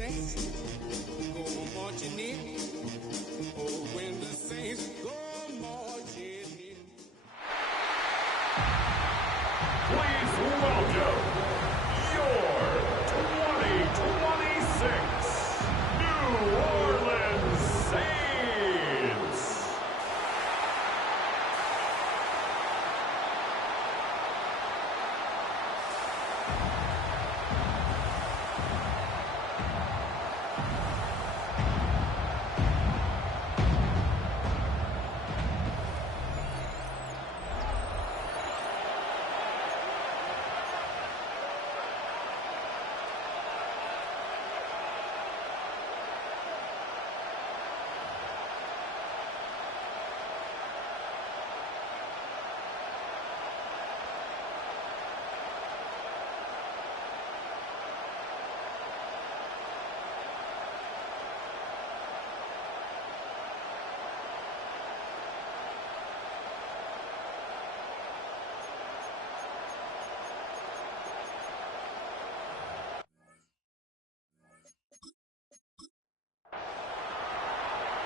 saints go marching in. Oh, when the saints go marching in. Please welcome your 2026 New Orleans Saints.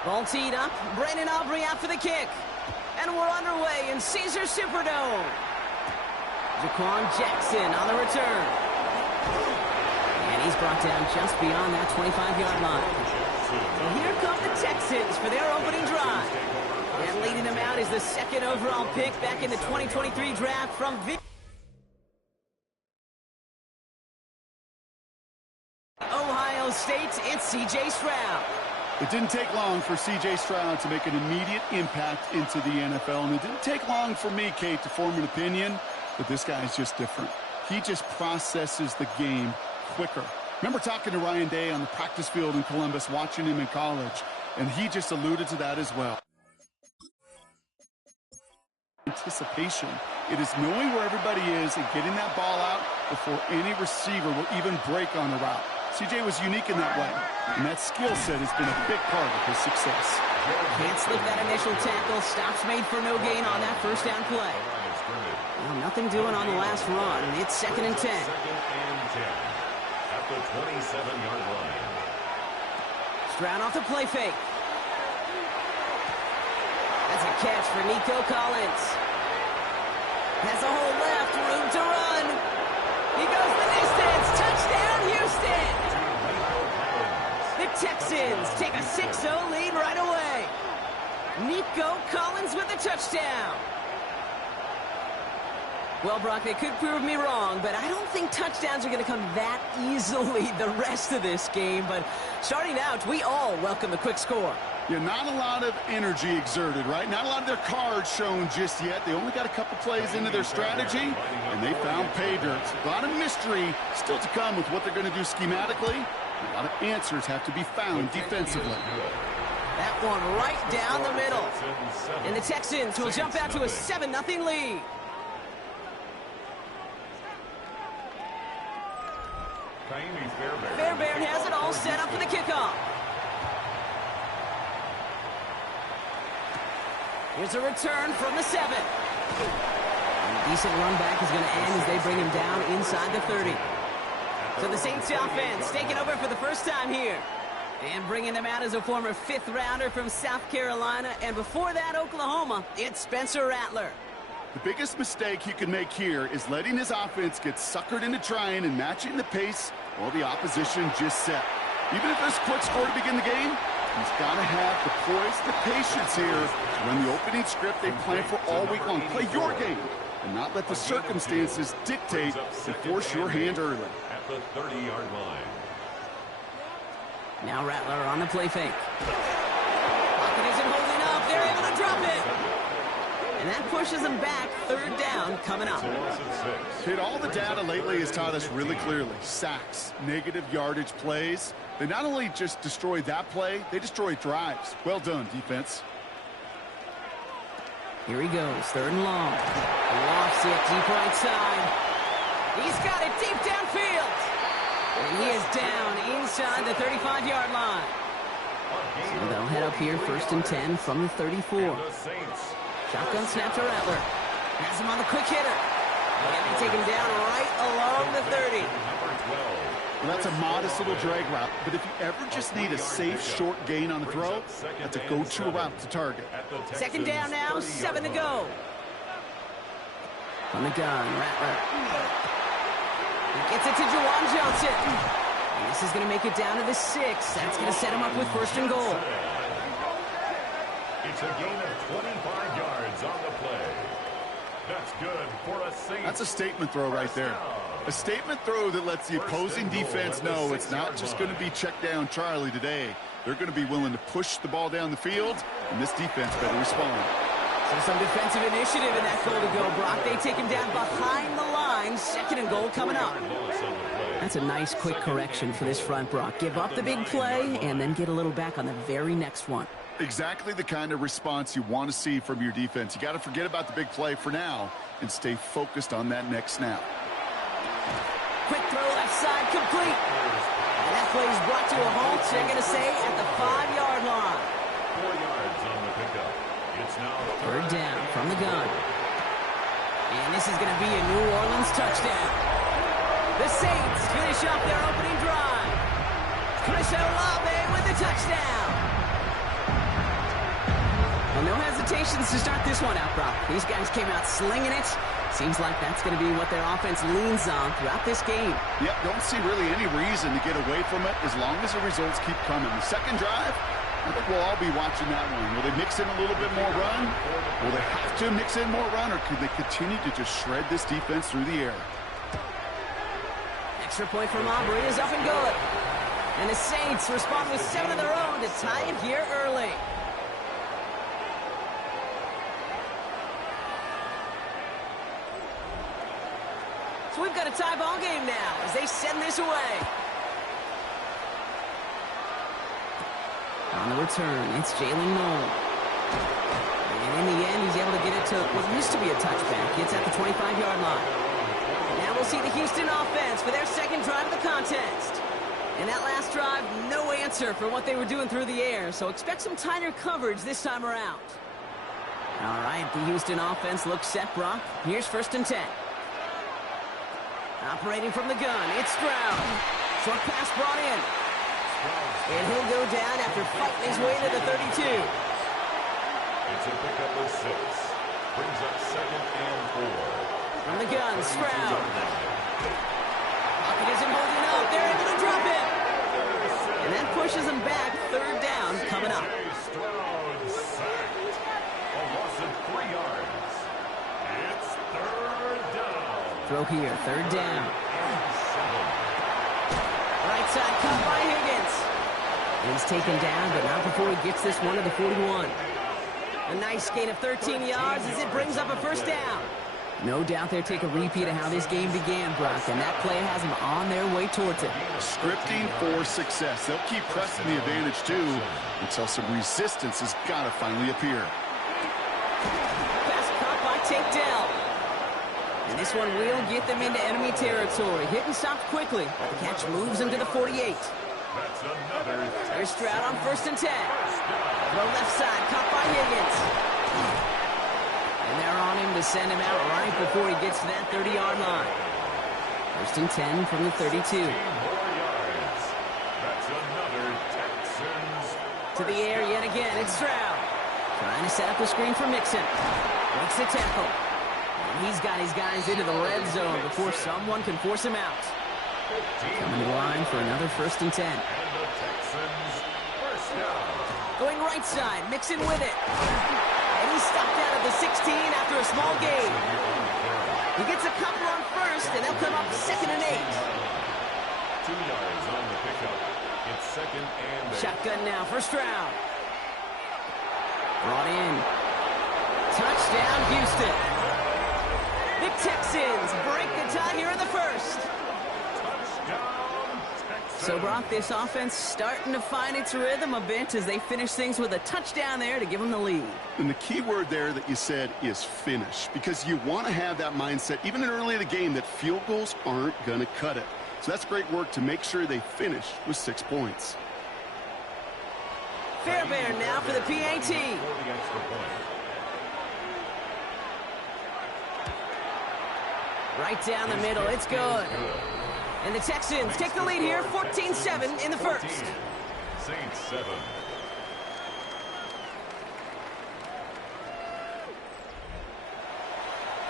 Ball teed up. Brandon Aubrey out for the kick. And we're underway in Caesar Superdome. Jaquan Jackson on the return. And he's brought down just beyond that 25-yard line. So here come the Texans for their opening drive. And leading them out is the second overall pick back in the 2023 draft from Ohio State. It's C.J. Stroud. It didn't take long for C.J. Stroud to make an immediate impact into the NFL, and it didn't take long for me, Kate, to form an opinion that this guy is just different. He just processes the game quicker. Remember talking to Ryan Day on the practice field in Columbus, watching him in college, and he just alluded to that as well. Anticipation. It is knowing where everybody is and getting that ball out before any receiver will even break on the route. CJ was unique in that way, and that skill set has been a big part of his success. Can't slip that initial tackle. Stops made for no gain on that first down play. Well, nothing doing on the last run. It's 2nd and 10. At the 27-yard line. Stroud off the play fake. That's a catch for Nico Collins. Has a hole left, room to run. He goes the distance. Touchdown, Houston. The Texans take a 6-0 lead right away. Nico Collins with a touchdown. Well, Brock, they could prove me wrong, but I don't think touchdowns are going to come that easily the rest of this game. But starting out, we all welcome the quick score. Yeah, not a lot of energy exerted, right? Not a lot of their cards shown just yet. They only got a couple plays into their strategy, and they found pay dirt. A lot of mystery still to come with what they're going to do schematically. A lot of answers have to be found defensively. That one right down the middle. And the Texans will jump out to a 7-0 lead. Fairbairn has it all set up for the kickoff. Here's a return from the 7. A decent run back is going to end as they bring him down inside the 30. So the Saints offense taking over for the first time here. And bringing them out as a former 5th rounder from South Carolina. And before that, Oklahoma, it's Spencer Rattler. The biggest mistake he could make here is letting his offense get suckered into trying and matching the pace while the opposition just set. Even if there's a quick score to begin the game, he's got to have the poise, the patience here to run the opening script they plan for all week long. Play your game and not let the circumstances dictate and force your hand early. At the 30-yard line. Now Rattler on the play fake. Pocket isn't holding up. They're able to drop it. And that pushes them back. 3rd down coming up. Kid, all the data lately has taught us really clearly. Sacks, negative yardage plays. They not only just destroy that play, they destroy drives. Well done, defense. Here he goes, 3rd and long. Lofts it deep right side. He's got it deep downfield. And he is down inside the 35-yard line. So they'll head up here 1st and 10 from the 34. Shotgun snap to Rattler. Has him on the quick hitter. And they take him down right along the 30. Well, that's a modest little drag route, but if you ever just need a safe, short gain on the throw, that's a go-to route to target. Second down now, 7 to go. On the gun, Rattler. He gets it to Juwan Johnson. And this is going to make it down to the 6. That's going to set him up with first and goal. It's a gain of 25 yards on the play. That's good for a Saints. That's a statement throw right there. A statement throw that lets the opposing defense know it's not just going to be check down Charlie today. They're going to be willing to push the ball down the field, and this defense better respond. So some defensive initiative in that goal to go, Brock. They take him down behind the line. Second and goal coming up. That's a nice quick correction for this front, Brock. Give up the big play and then get a little back on the very next one. Exactly the kind of response you want to see from your defense. You got to forget about the big play for now and stay focused on that next snap. Quick throw left side complete. And that play is brought to a halt. They're going to say at the 5-yard line. 4 yards on the pickup. It's now third down from the gun. And this is going to be a New Orleans touchdown. The Saints finish off their opening drive. Chris Olave with the touchdown. Well, no hesitations to start this one out, Brock. These guys came out slinging it. Seems like that's going to be what their offense leans on throughout this game. Yep, don't see really any reason to get away from it as long as the results keep coming. The second drive, I think we'll all be watching that one. Will they mix in a little bit more run? Will they have to mix in more run, or could they continue to just shred this defense through the air? Extra point from Aubrey is up and good. And the Saints respond with 7 of their own to tie it here early. So we've got a tie ball game now as they send this away. On the return, it's Jalen Noel. And in the end, he's able to get it to what used to be a touchback. It's at the 25-yard line. Now we'll see the Houston offense for their second drive of the contest. And that last drive, no answer for what they were doing through the air. So expect some tighter coverage this time around. All right, the Houston offense looks set, Brock. Here's first and 10. Operating from the gun, it's Stroud. Short pass brought in. And he'll go down after fighting his way to the 32. It's a pickup of 6. Brings up 2nd and 4. From the gun, Stroud. Pocket isn't holding up. They're able to drop it. And that pushes them back. Third down coming up. Stroud sacked. A loss of 3 yards. It's 3rd down. Throw here, third down. Right side cut by Higgins. He's taken down, but not before he gets this one to the 41. A nice gain of 13 yards as it brings up a first down. No doubt they'll take a repeat of how this game began, Brock, and that play has them on their way towards it. Scripting for success. They'll keep pressing the advantage, too, until some resistance has got to finally appear. Pass caught by Tank Dell. And this one will get them into enemy territory. Hit and stopped quickly. The catch moves them to the 48. That's another. Here's Stroud on first and 10. Throw left side, caught by Higgins. And they're on him to send him out right before he gets to that 30-yard line. First and 10 from the 32. 10 more yards. That's another Texans. To the air yet again, it's Stroud. Trying to set up the screen for Mixon. Makes the tackle. And he's got his guys into the red zone before someone can force him out. Coming to the line for another first and 10. And the Texans first down. Going right side, Mixon with it. And he's stopped out of the 16 after a small gain. He gets a couple on first, and they'll come up 2nd and 8. 2 yards on the pickup. It's 2nd and 8. Shotgun now for Stroud. Brought in. Touchdown, Houston. The Texans break the tie here in the first. Touchdown, Texans. So, Brock, this offense starting to find its rhythm a bit as they finish things with a touchdown there to give them the lead. And the key word there that you said is finish, because you want to have that mindset, even in early in the game, that field goals aren't going to cut it. So that's great work to make sure they finish with 6 points. Fairbairn now for the PAT. For the extra point. Right down the middle, it's good. And the Texans take the lead here, 14-7 in the first. Saints 7.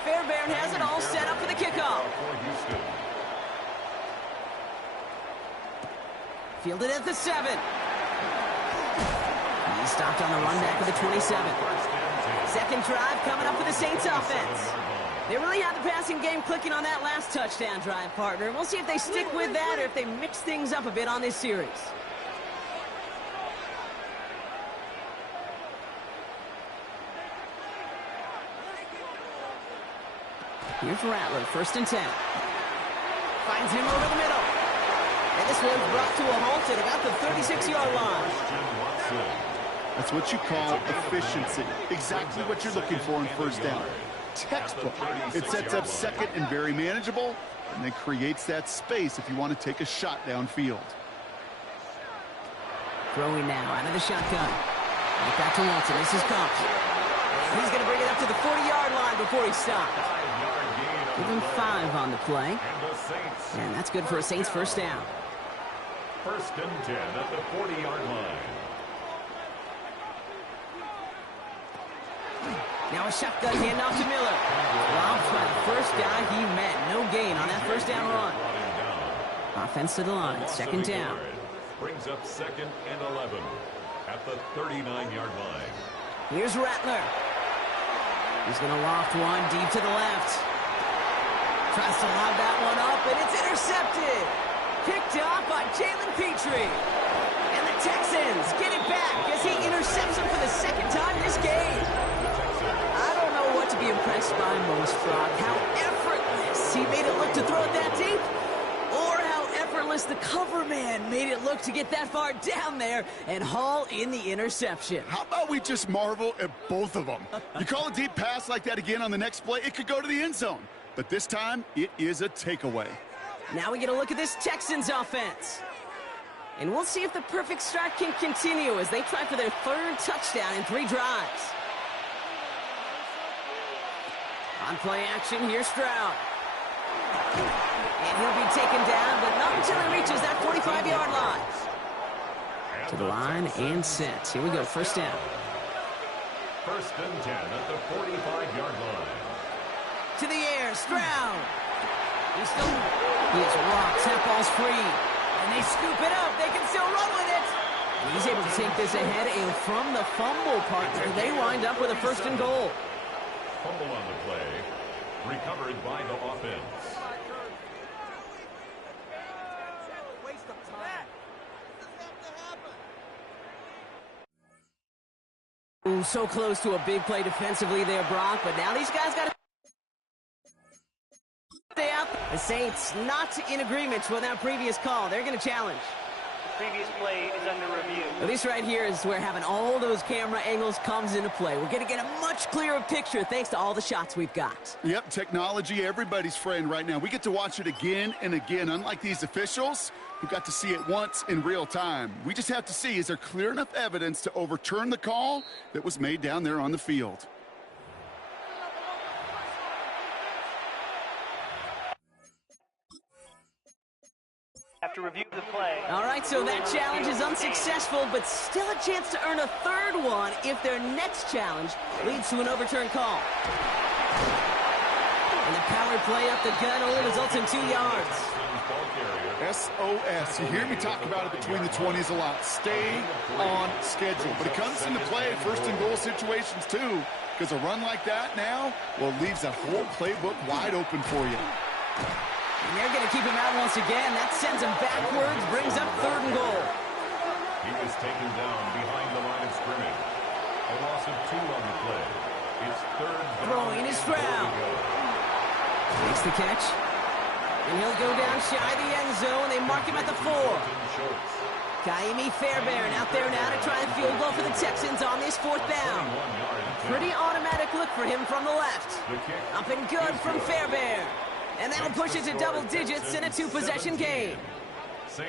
Fairbairn has it all set up for the kickoff. Fielded at the 7. He stopped on the run back of the 27. Second drive coming up for the Saints offense. They really had the passing game clicking on that last touchdown drive, partner. We'll see if they stick with that or if they mix things up a bit on this series. Here's Rattler, 1st and 10. Finds him over the middle. And this one's brought to a halt at about the 36-yard line. That's what you call efficiency. Exactly what you're looking for in first down. Textbook. It sets up second and very manageable, and then creates that space if you want to take a shot downfield. Throwing now out of the shotgun. Right back to Watson. This is Cox. He's going to bring it up to the 40-yard line before he stops. Give him 5 on the play. And that's good for a Saints first down. 1st and 10 at the 40-yard line. Now a shotgun handoff to Miller. Robbed by the first guy he met. No gain on that first down run. Offense to the line. 2nd down. Brings up 2nd and 11 at the 39-yard line. Here's Rattler. He's going to loft one deep to the left. Tries to lob that one up, and it's intercepted. Picked off by Jalen Petrie. And the Texans get it back as he intercepts him for the 2nd time this game. I don't know what to be impressed by most, Brock. How effortless he made it look to throw it that deep, or how effortless the cover man made it look to get that far down there and haul in the interception. How about we just marvel at both of them? You call a deep pass like that again on the next play, it could go to the end zone. But this time, it is a takeaway. Now we get a look at this Texans offense. And we'll see if the perfect start can continue as they try for their 3rd touchdown in 3 drives. On play action, here's Stroud. And he'll be taken down, but not until he reaches that 45-yard line. To the line and set. Here we go, 1st down. 1st and 10 at the 45-yard line. To the air, Stroud. He is rocked. That ball's free. And they scoop it up. They can still run with it. He's able to take this ahead, and from the fumble partner, they wind up with a 1st and goal. Fumble on the play. Recovered by the offense. Waste of time. Ooh, so close to a big play defensively there, Brock, but now these guys got to stay out. The Saints not in agreement with that previous call. They're going to challenge. The previous play is under review. Well, this right here is where having all those camera angles comes into play. We're going to get a much clearer picture thanks to all the shots we've got. Yep, technology, everybody's friend right now. We get to watch it again and again, unlike these officials who got to see it once in real time. We just have to see, is there clear enough evidence to overturn the call that was made down there on the field? Have to review the play. All right, so that challenge is unsuccessful, but still a chance to earn a 3rd one if their next challenge leads to an overturned call. And the power play up the gut only results in 2 yards. SOS. You hear me talk about it between the 20s a lot. Stay on schedule. But it comes into play in 1st and goal situations too, because a run like that now, well, leaves that whole playbook wide open for you. And they're going to keep him out once again. That sends him backwards, brings up 3rd and goal. He was taken down behind the line of scrimmage. A loss of 2 on the play. It's 3rd down. Throwing is Stroud. Makes the catch. And he'll go down shy of the end zone. They mark him at the 4. Kaimi Fairbairn out there now to try a field goal for the Texans on this 4th down. Pretty automatic look for him from the left. Up and good from Fairbairn. And that'll push it to double digits in a 2-possession game.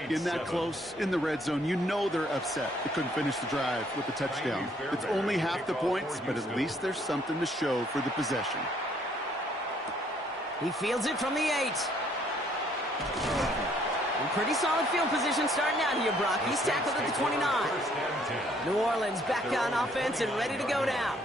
In that close, in the red zone, you know they're upset. They couldn't finish the drive with the touchdown. It's only half the points, but at least there's something to show for the possession. He fields it from the 8. Pretty solid field position starting out here, Brock. He's tackled at the 29. New Orleans back on offense and ready to go now.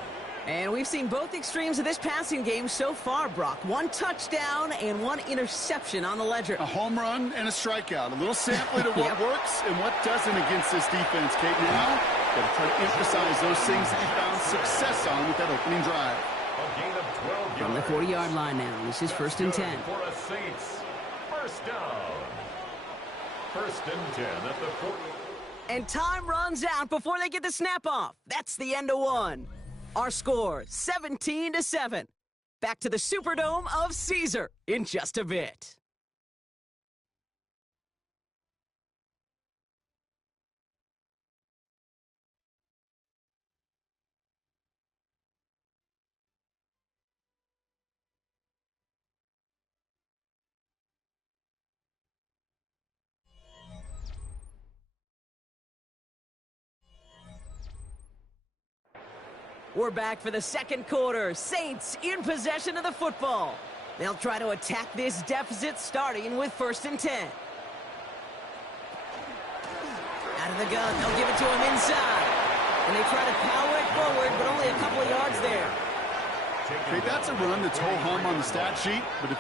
And we've seen both extremes of this passing game so far, Brock. One touchdown and one interception on the ledger. A home run and a strikeout. A little sampling of what works and what doesn't against this defense, Kate. Now, got to try to emphasize those things that you found success on with that opening drive. A gain of 12 From the 40-yard line now, this is 1st and 10. For a Saints first down. 1st and 10 at the 40. And time runs out before they get the snap off. That's the end of one. Our score, 17-7. Back to the Superdome of Caesar in just a bit. We're back for the second quarter. Saints in possession of the football. They'll try to attack this deficit starting with 1st and 10. Out of the gun, they'll give it to him inside. And they try to power it forward, but only a couple of yards there. Okay, that's a run that's ho-hum on the stat sheet, but if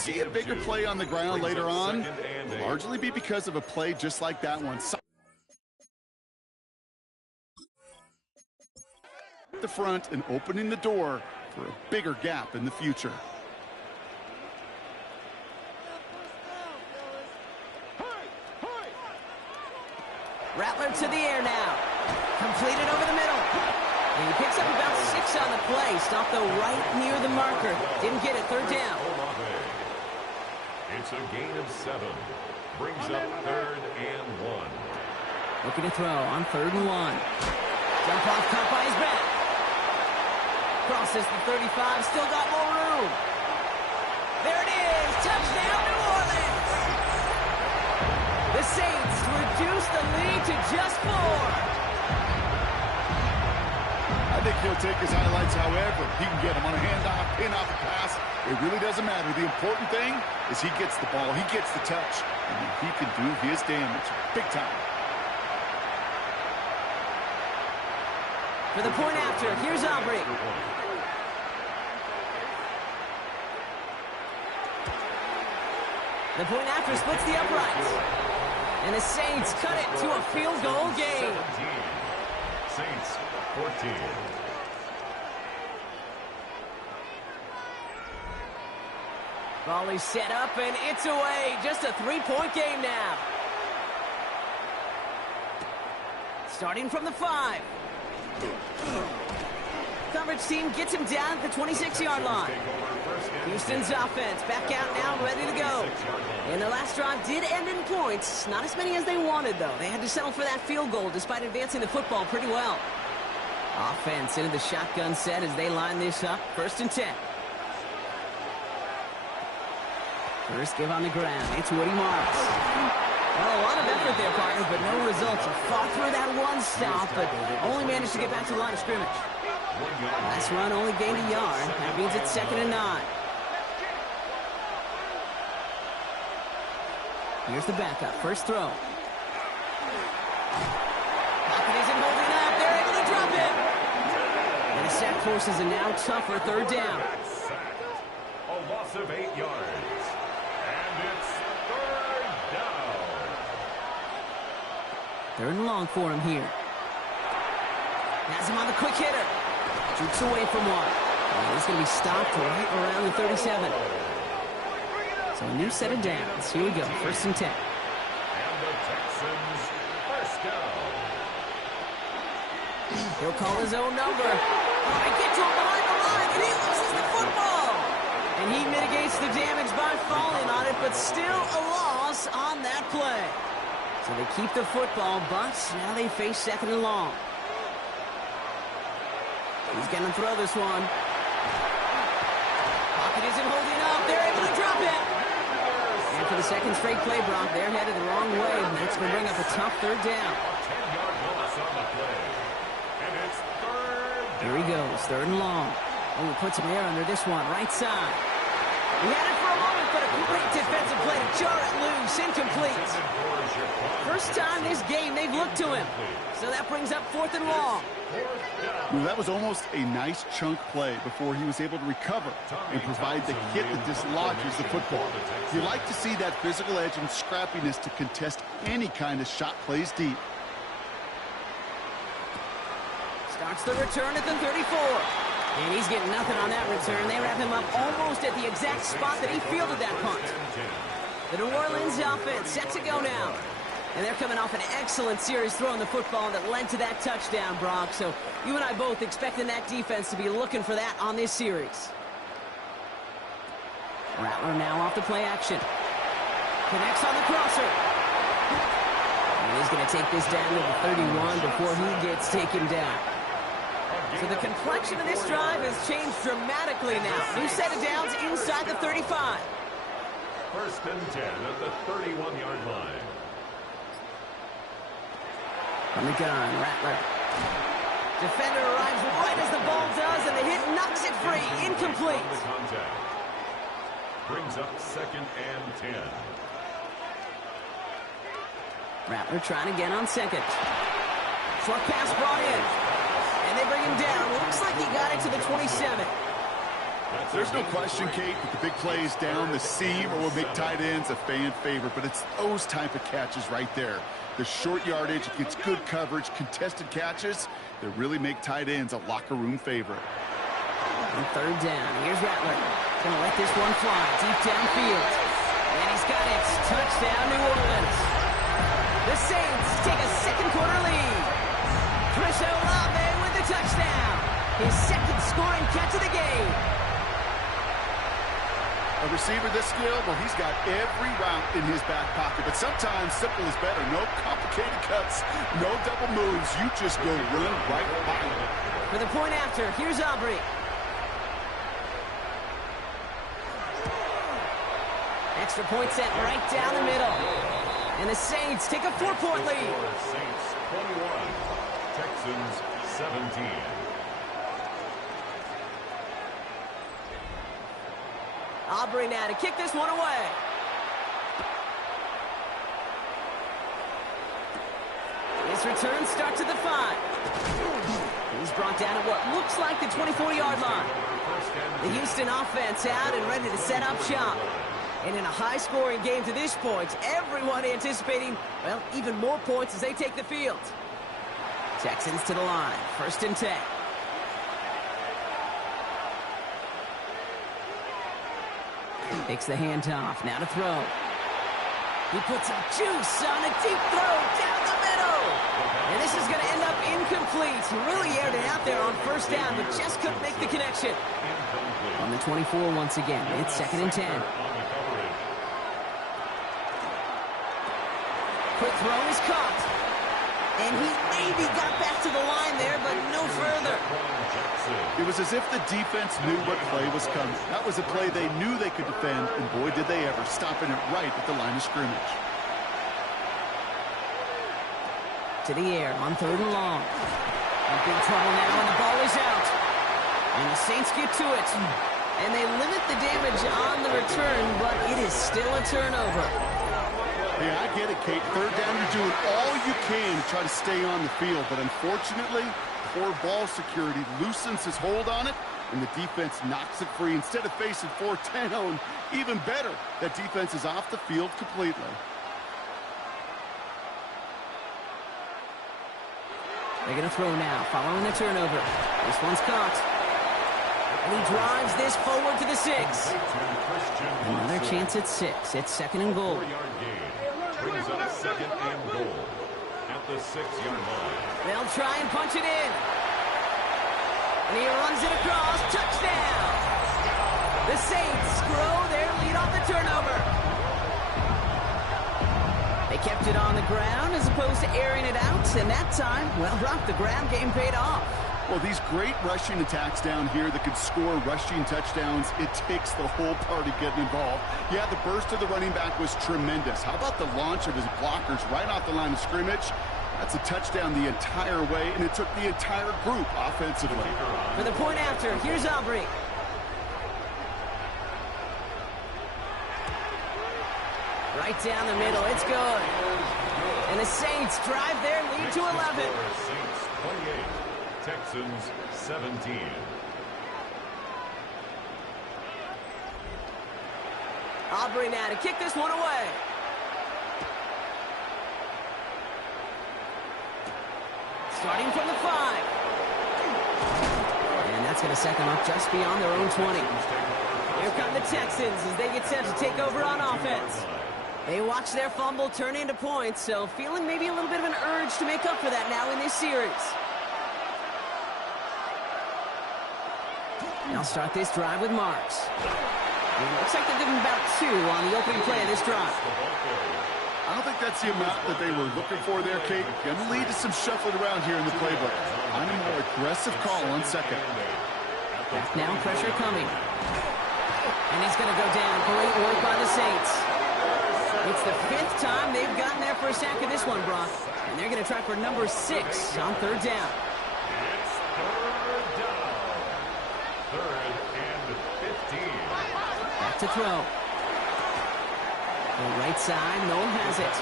see a bigger play on the ground later on, will largely be because of a play just like that one. The front and opening the door for a bigger gap in the future. Rattler to the air now. Completed over the middle. And he picks up about 6 on the play. Stopped though right near the marker. Didn't get it. 3rd down. It's a gain of 7. Brings up 3rd and 1. Looking to throw on 3rd and 1. Jump off, caught by his back. Crosses the 35, still got more room. There it is, touchdown New Orleans. The Saints reduce the lead to just 4. I I think he'll take his highlights however he can get them on a handoff, pin off a pass. It really doesn't matter. The important thing is he gets the ball, he gets the touch, and he can do his damage big time. For the point after, here's Aubrey. The point after splits the uprights. And the Saints cut it to a field goal game. 17. Saints 14. Ball is set up and it's away. Just a 3-point game now. Starting from the 5. Coverage team gets him down at the 26-yard line. Houston's offense back out now, ready to go. And their last drive did end in points. Not as many as they wanted, though. They had to settle for that field goal despite advancing the football pretty well. Offense into the shotgun set as they line this up. 1st and 10. First give on the ground. It's Woody Marks. Well, a lot of effort there, partner, but no results. He fought through that one stop, but only managed to get back to the line of scrimmage. Last run only gained a yard. That means it's 2nd and 9. Here's the backup. First throw. Pocket isn't holding up. They're able to drop him. And the sack forces a now tougher 3rd down. A loss of 8 yards. And it's 3rd down. 3rd and long for him here. Has him on the quick hitter. Jukes away from one. And he's going to be stopped right around the 37. So a new set of downs. Here we go. 1st and 10. And the Texans first down. He'll call his own number. Oh, they get to him behind the line, and he loses the football. And he mitigates the damage by falling on it, but still a loss on that play. So they keep the football, but now they face 2nd and long. He's going to throw this one. Pocket isn't holding up. They're able to drop it. And for the 2nd straight play, Brock, they're headed the wrong way, and that's going to bring up a tough 3rd down. 10-yard loss on the play. And it's 3rd down. Here he goes, 3rd and long. Oh, he puts some air under this one, right side. He had it for a moment, but a great defensive play to jar it loose, incomplete. First time this game they've looked to him. So that brings up 4th and long. Well, that was almost a nice chunk play before he was able to recover and provide the hit that dislodges the football. You like to see that physical edge and scrappiness to contest any kind of shot plays deep. Starts the return at the 34. And he's getting nothing on that return. They wrap him up almost at the exact spot that he fielded that punt. The New Orleans offense set to go now. And they're coming off an excellent series throwing the football that led to that touchdown, Brock. So you and I both expecting that defense to be looking for that on this series. Rattler now off the play action. Connects on the crosser. And he's going to take this down to the 31 before he gets taken down. So the complexion of this drive has changed dramatically now. New set of downs inside the 35. 1st and 10 at the 31-yard line. From the gun, Rattler. Defender arrives right as the ball does, and the hit knocks it free. Incomplete. Brings up 2nd and 10. Rattler trying again on 2nd. Short pass brought in. And they bring him down. Looks like he got it to the 27. There's no question, Kate, that the big plays down the seam or will make tight ends a fan favorite, but it's those type of catches right there. The short yardage gets good coverage, contested catches that really make tight ends a locker room favorite. On 3rd down, here's Rattler. Gonna let this one fly deep downfield. And he's got it. Touchdown, New Orleans. The Saints take a 2nd quarter lead. Chris Olave with the touchdown. His 2nd scoring catch of the game. A receiver this skilled, well, he's got every route in his back pocket, but sometimes simple is better. No complicated cuts, no double moves. You just go run right by him. For the point after, here's Aubrey. Extra point set right down the middle. And the Saints take a 4-point lead. Saints 21, Texans 17. Aubrey now to kick this one away. His return starts at the 5. He's brought down at what looks like the 24-yard line. The Houston offense out and ready to set up shop. And in a high-scoring game to this point, everyone anticipating, well, even more points as they take the field. Texans to the line, 1st and 10. Takes the handoff, now to throw. He puts some juice on a deep throw down the middle. And this is going to end up incomplete. He really aired it out there on 1st down, but just couldn't make the connection. On the 24 once again, it's 2nd and 10. Quick throw is caught. And he maybe got back to the line there, but no further. It was as if the defense knew what play was coming. That was a play they knew they could defend, and boy, did they ever, stopping it right at the line of scrimmage. To the air on 3rd and long. In big trouble now, and the ball is out. And the Saints get to it. And they limit the damage on the return, but it is still a turnover. Yeah, I get it, Kate. 3rd down, you're doing all you can to try to stay on the field. But unfortunately, poor ball security loosens his hold on it, and the defense knocks it free. Instead of facing 4th down, even better, that defense is off the field completely. They're going to throw now, following the turnover. This one's caught. And he drives this forward to the 6. Another chance at 6. It's 2nd and goal. Brings up 2nd and goal at the 6-yard line. They'll try and punch it in. And he runs it across. Touchdown! The Saints grow their lead on the turnover. They kept it on the ground as opposed to airing it out. And that time, well, Brock, the ground game paid off. Well, these great rushing attacks down here that could score rushing touchdowns, it takes the whole party getting involved. Yeah, the burst of the running back was tremendous. How about the launch of his blockers right off the line of scrimmage? That's a touchdown the entire way, and it took the entire group offensively. For the point after, here's Aubrey. Right down the middle, it's good. And the Saints drive their lead to 11. Saints 28. Texans 17. Aubrey now to kick this one away. Starting from the 5. And that's going to set them up just beyond their own 20. Here come the Texans as they get set to take over on offense. They watch their fumble turn into points, so feeling maybe a little bit of an urge to make up for that now in this series. They'll start this drive with Marks. And it looks like they're giving about 2 on the opening play of this drive. I don't think that's the amount that they were looking for there, Kate. Going to lead to some shuffling around here in the playbook. On a more aggressive call on 2nd. Back now, pressure coming. And he's going to go down. Great work by the Saints. It's the 5th time they've gotten there for a sack of this one, Brock. And they're going to try for number 6 on 3rd down. It's 3rd down. 3rd and 15. Back to throw. The right side, no one has it.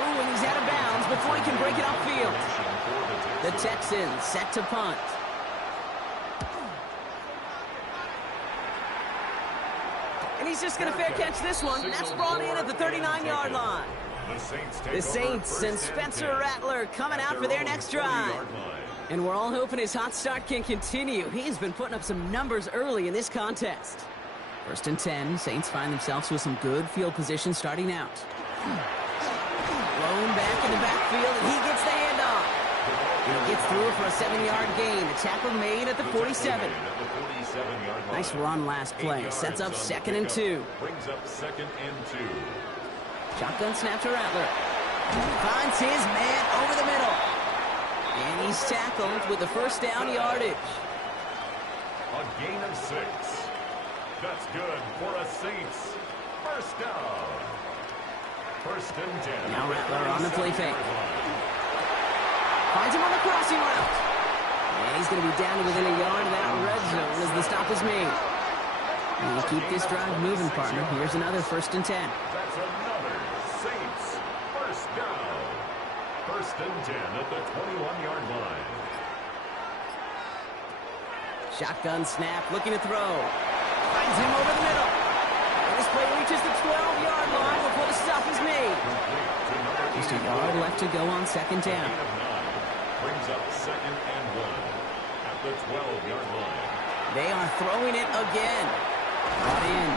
Ooh, and he's out of bounds before he can break it upfield. The Texans set to punt. And he's just going to fair catch this one. That's brought in at the 39-yard line. The Saints and Spencer Rattler coming out for their next drive. And we're all hoping his hot start can continue. He's been putting up some numbers early in this contest. 1st and 10. Saints find themselves with some good field position starting out. Blown back in the backfield, and he gets the handoff. And he gets through for a 7-yard gain. The tackle made at the 47. Nice run last play. Sets up 2nd and 2. Brings up 2nd and 2. Shotgun snap to Rattler. Finds his man over the middle. And he's tackled with the 1st down yardage. A gain of 6. That's good for a Saints 1st down. 1st and 10. Now Rattler on the play fake. Finds him on the crossing route. And he's going to be down to within a yard of that red zone as the stop is made. And keep this drive moving, partner. Here's another 1st and 10. That's another Saints first down. 1st and 10 at the 21-yard line. Shotgun snap, looking to throw. Finds him over the middle. And this play reaches the 12-yard line before the stop is made. Just a yard left to go on 2nd down. Brings up 2nd and 1 at the 12-yard line. They are throwing it again. Brought in.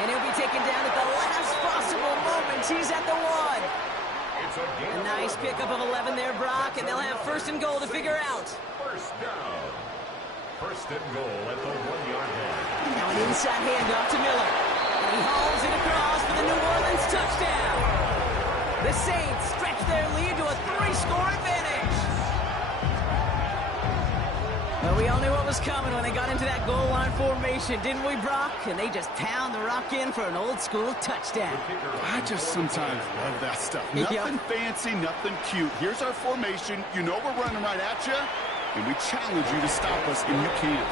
And he'll be taken down at the last possible moment. He's at the 1. A nice pickup of 11 there, Brock, and they'll have 1st and goal to figure out. First down. 1st and goal at the 1-yard line. Now an inside handoff to Miller. And he hauls it across for the New Orleans touchdown. The Saints stretch their lead to a 3-score advantage. But we all knew what was coming when they got into that goal line formation, didn't we, Brock? And they just pound the rock in for an old-school touchdown. I just sometimes love that stuff. Nothing fancy, nothing cute. Here's our formation. You know we're running right at you, and we challenge you to stop us, and you can't.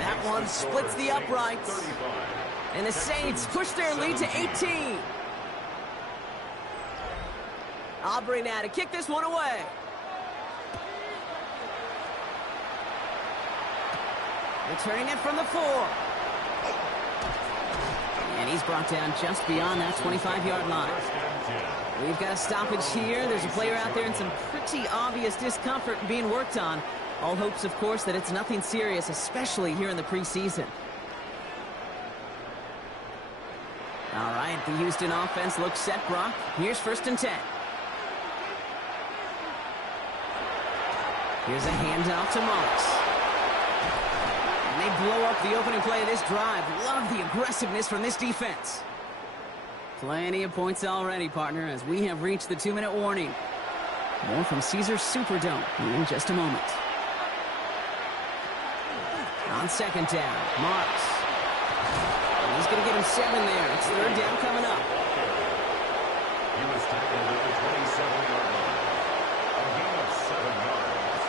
That one splits the uprights. And the Saints push their lead to 18. Aubrey now to kick this one away. Returning it from the 4. And he's brought down just beyond that 25-yard line. We've got a stoppage here. There's a player out there in some pretty obvious discomfort being worked on. All hopes, of course, that it's nothing serious, especially here in the preseason. All right, the Houston offense looks set, Brock. Here's 1st and 10. Here's a handoff to Marks. And they blow up the opening play of this drive. Love the aggressiveness from this defense. Plenty of points already, partner, as we have reached the 2-minute warning. More from Caesars Superdome in just a moment. On 2nd down, Marks. And he's going to get him 7 there. It's 3rd down coming up. He was tackled at the 27-yard line. A gain of 7 yards.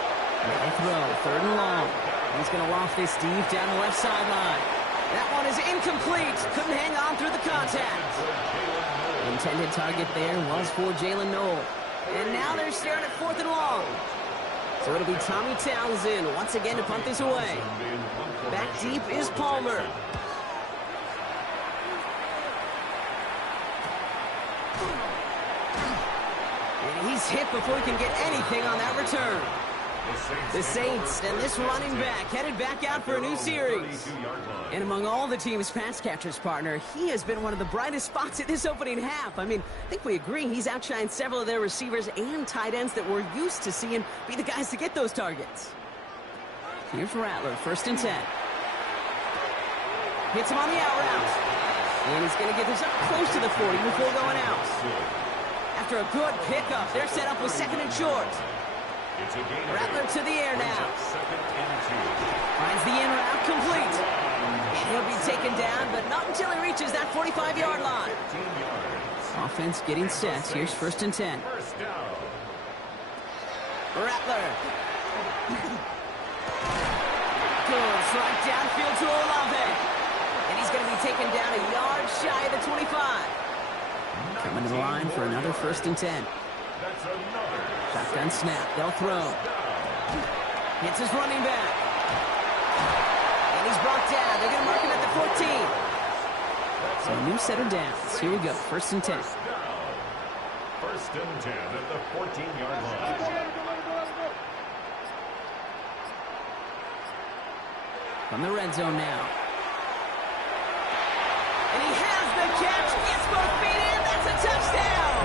They throw, 3rd and long. He's going to loft this deep down the left sideline. That one is incomplete. Couldn't hang on through the contact. The intended target there was for Jalen Noel. And now they're staring at 4th and long. So it'll be Tommy Townsend once again to punt this away. Back deep is Palmer. And he's hit before he can get anything on that return. The Saints and this running back headed back out for a new series. And among all the team's pass catchers, partner, he has been one of the brightest spots at this opening half. I mean, I think we agree he's outshined several of their receivers and tight ends that we're used to seeing be the guys to get those targets. Here's Rattler, 1st and 10. Hits him on the out route. And he's going to get this up close to the 40 before going out. After a good pickup, they're set up with 2nd and short. Rattler to the air now. Finds the in route complete. He'll be taken down, but not until he reaches that 45-yard line. Offense getting set. Here's 1st and 10. Rattler. Good right downfield to Olave. And he's going to be taken down a yard shy of the 25. Coming to the line for another 1st and 10. Shotgun snap. They'll throw. Hits his running back. And he's brought down. They're going to mark him at the 14. So a new set of downs. Here we go. 1st and 10. 1st and 10 at the 14-yard line. From the red zone now. And he has the catch. Gets both feet in. That's a touchdown.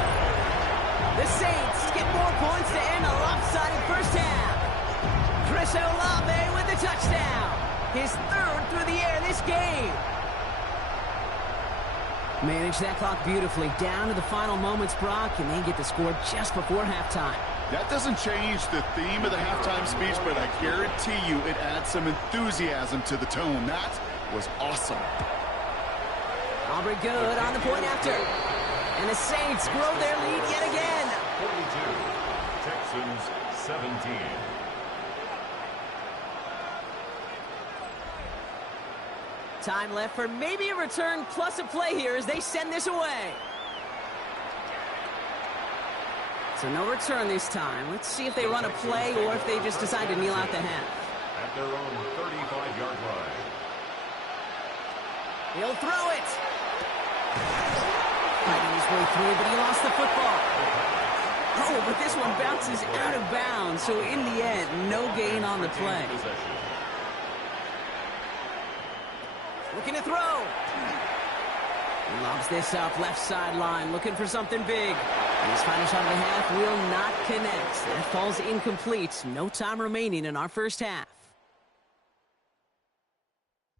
The Saints get more points to end a lopsided first half. Chris Olave with the touchdown. His 3rd through the air this game. Manage that clock beautifully. Down to the final moments, Brock, and they get the score just before halftime. That doesn't change the theme of the halftime speech, but I guarantee you it adds some enthusiasm to the tone. That was awesome. Aubrey good on the point after. And the Saints grow their lead yet again. 42, Texans 17. Time left for maybe a return plus a play here as they send this away. So no return this time. Let's see if they run a play or if they just decide to kneel out the half. At their own 35-yard line. He'll throw it. Fighting his way through, but he lost the football. Oh, but this one bounces out of bounds. So in the end, no gain on the play. Looking to throw. He lobs this up left sideline, looking for something big. And his final shot of the half will not connect. That falls incomplete. No time remaining in our first half.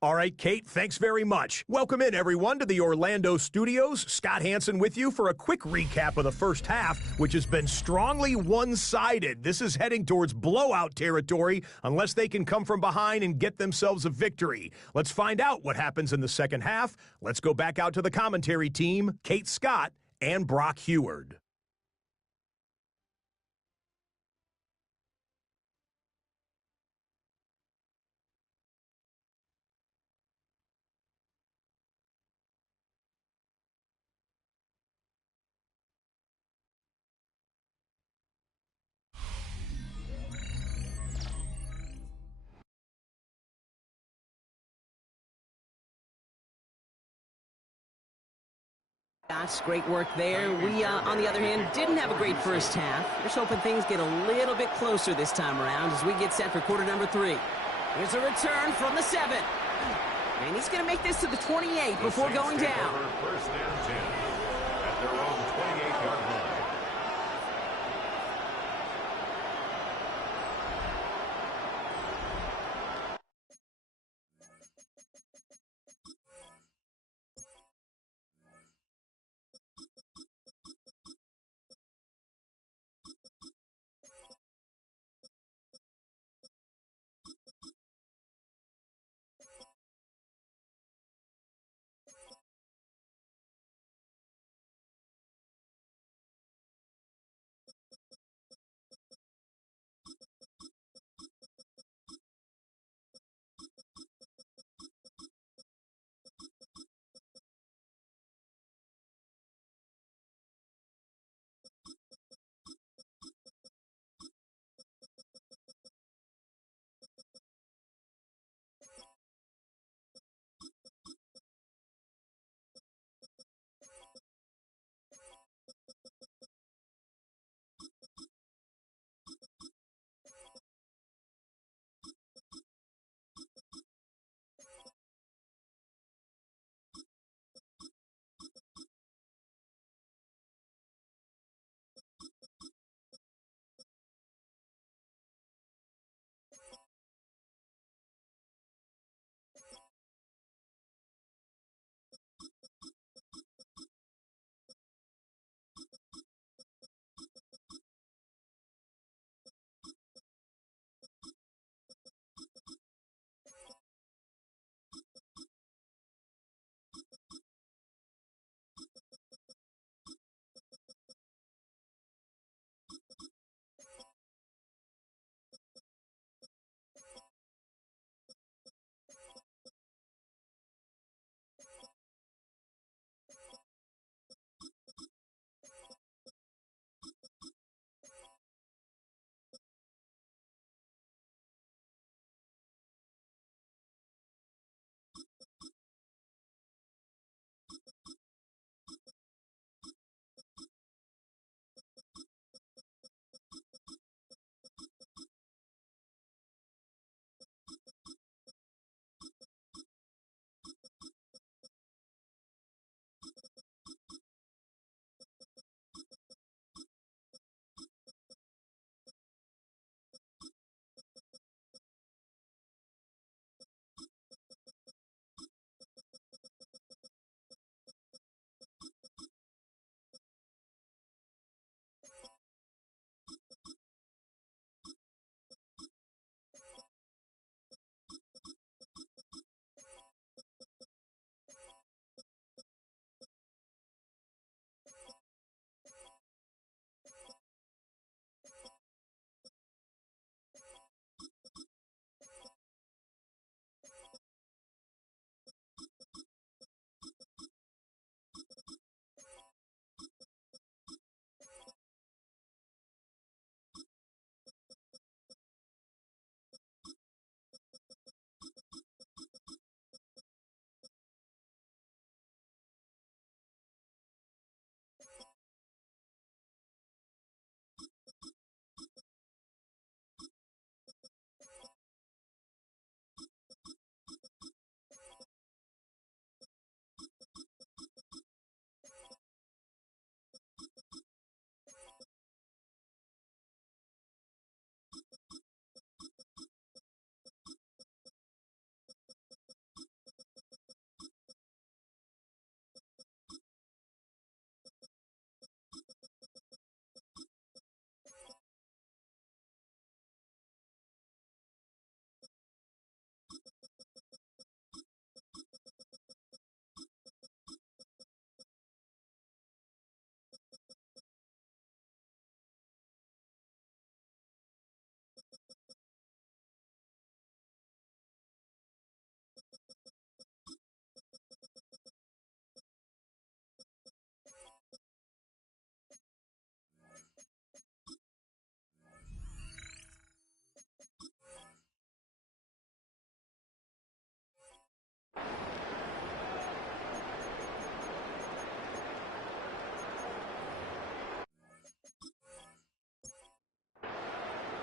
All right, Kate, thanks very much. Welcome in, everyone, to the Orlando studios. Scott Hansen with you for a quick recap of the first half, which has been strongly one-sided. This is heading towards blowout territory unless they can come from behind and get themselves a victory. Let's find out what happens in the second half. Let's go back out to the commentary team, Kate Scott and Brock Heward. That's great work there. We, on the other hand, didn't have a great first half. Just hoping things get a little bit closer this time around as we get set for quarter number 3. Here's a return from the 7. And he's going to make this to the 28 before going down. First and 10 at their own 28-yard line.